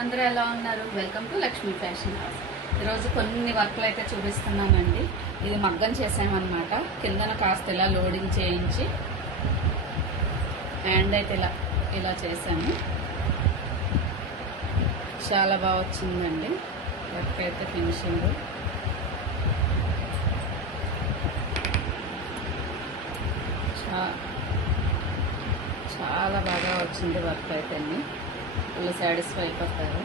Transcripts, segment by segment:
అందరూ ఎలా ఉన్నారు? Welcome to Lakshmi fashion house. ఈరోజు కొన్ని వర్క్లు అయితే చూపిస్తున్నామండి. ఇది మగ్గం చేసామన్నమాట. కిందన కాస్త ఇలా లోడింగ్ చేయించి హ్యాండ్ అయితే ఇలా చేసాము. చాలా బాగా వచ్చిందండి వర్క్ అయితే. ఫినిషింగ్ చాలా బాగా వచ్చింది వర్క్ అయితే. ఫుల్ సాటిస్ఫై అయిపోతారు.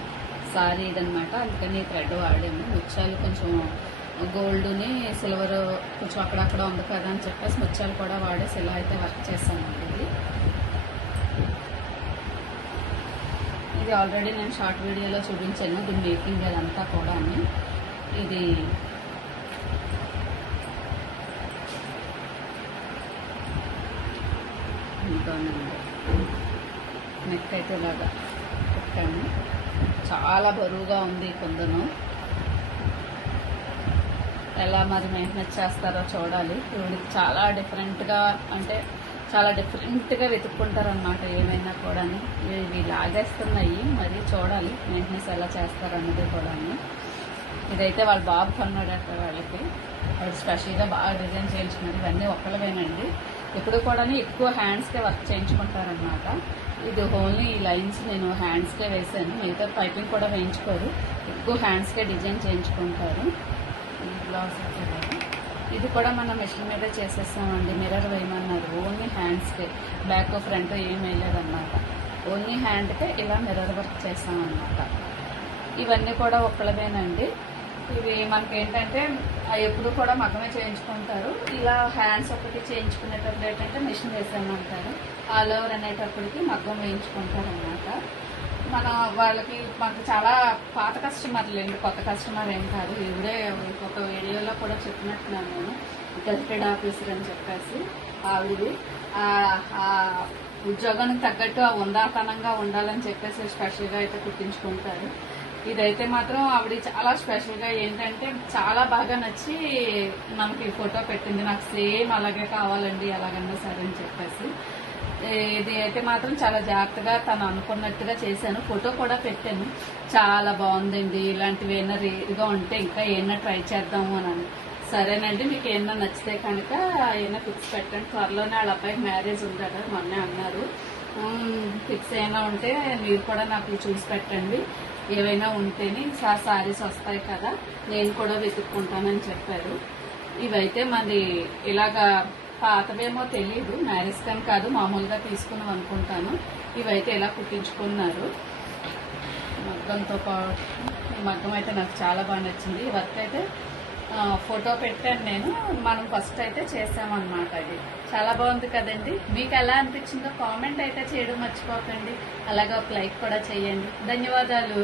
సారీ ఇదనమాట, అందుకని థ్రెడ్ వాడాము. ముత్యాలు కొంచెం గోల్డ్ని సిల్వర్ కొంచెం అక్కడక్కడ ఉంది కదా అని చెప్పేసి ముత్యాలు కూడా వాడేసి ఇలా అయితే వర్క్ చేస్తామండి. ఇది ఆల్రెడీ నేను షార్ట్ వీడియోలో చూపించాను దీని మేకింగ్ అదంతా కూడా. ఇది ఇంకోనండి నెక్ అయితే ఇలాగా పెట్టాను. చాలా బరువుగా ఉంది. కొందరు ఎలా మరి మెయింటెనెన్స్ చేస్తారో చూడాలి. వీళ్ళకి చాలా డిఫరెంట్గా అంటే చాలా డిఫరెంట్గా వెతుక్కుంటారనమాట ఏమైనా కూడా. ఇవి లాగేస్తున్నాయి, మరి చూడాలి మెయింటెనెన్స్ ఎలా చేస్తారన్నది కూడా. ఇదైతే వాళ్ళ బాబు కొన్నాడట వాళ్ళకి. వాళ్ళు స్పెషల్గా బాగా డిజైన్ చేయించుకున్నారు. ఇవన్నీ ఒక్కలవేనండి. ఎప్పుడు కూడా ఎక్కువ హ్యాండ్స్కే వర్క్ చేయించుకుంటారనమాట. ఇది ఓన్లీ ఈ లైన్స్ నేను హ్యాండ్స్కే వేసాను. మిగతా పైపింగ్ కూడా వేయించుకోరు, ఎక్కువ హ్యాండ్స్కే డిజైన్ చేయించుకుంటారు. బ్లౌజ్ ఇది కూడా మనం మిషన్ మీదే చేసేస్తామండి. మిర్రర్ వేయమన్నారు. ఓన్లీ హ్యాండ్స్కే, బ్యాక్ ఫ్రంట్ ఏం వేయలేదన్నమాట. ఓన్లీ హ్యాండ్కే ఇలా మిర్రర్ వర్క్ చేస్తామన్నమాట. ఇవన్నీ కూడా ఒక్కలవేనండి. ఇవి మనకి ఏంటంటే ఎప్పుడు కూడా మగ్గమే చేయించుకుంటారు. ఇలా హ్యాండ్స్ ఒకటి చేయించుకునేటప్పుడు ఏంటంటే మిషన్ వేసామంటారు. ఆల్ ఓవర్ అనేటప్పటికి మగ్గం వేయించుకుంటారు అన్నమాట. మన వాళ్ళకి మాకు చాలా పాత కస్టమర్లు అండి, కొత్త కస్టమర్ ఏం కాదు. ఇవిడే ఒక వీడియోలో కూడా చెప్పినట్టున్నాను నేను, గెజిటెడ్ ఆఫీసర్ అని చెప్పేసి. ఆవిడది ఉద్యోగానికి తగ్గట్టు ఉందాతనంగా ఉండాలని చెప్పేసి స్పెషల్గా అయితే కుట్టించుకుంటారు. ఇదైతే మాత్రం ఆవిడ చాలా స్పెషల్గా ఏంటంటే చాలా బాగా నచ్చి మనకి ఫోటో పెట్టింది. నాకు సేమ్ అలాగే కావాలండి ఎలాగన్నా సరే అని చెప్పేసి. ఇది అయితే మాత్రం చాలా జాగ్రత్తగా తను అనుకున్నట్టుగా చేశాను. ఫోటో కూడా పెట్టాను. చాలా బాగుందండి, ఇలాంటివి ఏమైనా రేరుగా ఉంటే ఇంకా ఏమైనా ట్రై చేద్దాము అని. సరేనండి, మీకు ఏమైనా నచ్చితే కనుక ఏమైనా ఫిక్స్ పెట్టండి. త్వరలోనే వాళ్ళ అబ్బాయికి మ్యారేజ్ ఉంది కదా, మొన్నే అన్నారు. ఫిక్స్ అయినా ఉంటే మీరు కూడా నాకు చూసి పెట్టండి. ఏవైనా ఉంటేనే సారీస్ వస్తాయి కదా, నేను కూడా వెతుక్కుంటానని చెప్పారు. ఇవైతే మరి ఇలాగా పాతవేమో తెలీదు, మ్యారేజ్ కానీ కాదు, మామూలుగా తీసుకున్నాం అనుకుంటాను. ఇవైతే ఇలా కుట్టించుకున్నారు మగ్గంతో పాటు. ఈ మగ్గం అయితే నాకు చాలా బాగా నచ్చింది. ఈ వర్క్ అయితే ఫోటో పెట్టాను నేను. మనం ఫస్ట్ అయితే చేసామన్నమాట. ఇది చాలా బాగుంది కదండి. మీకు ఎలా అనిపించిందో కామెంట్ అయితే చేయడం మర్చిపోకండి. అలాగే ఒక లైక్ కూడా చేయండి. ధన్యవాదాలు.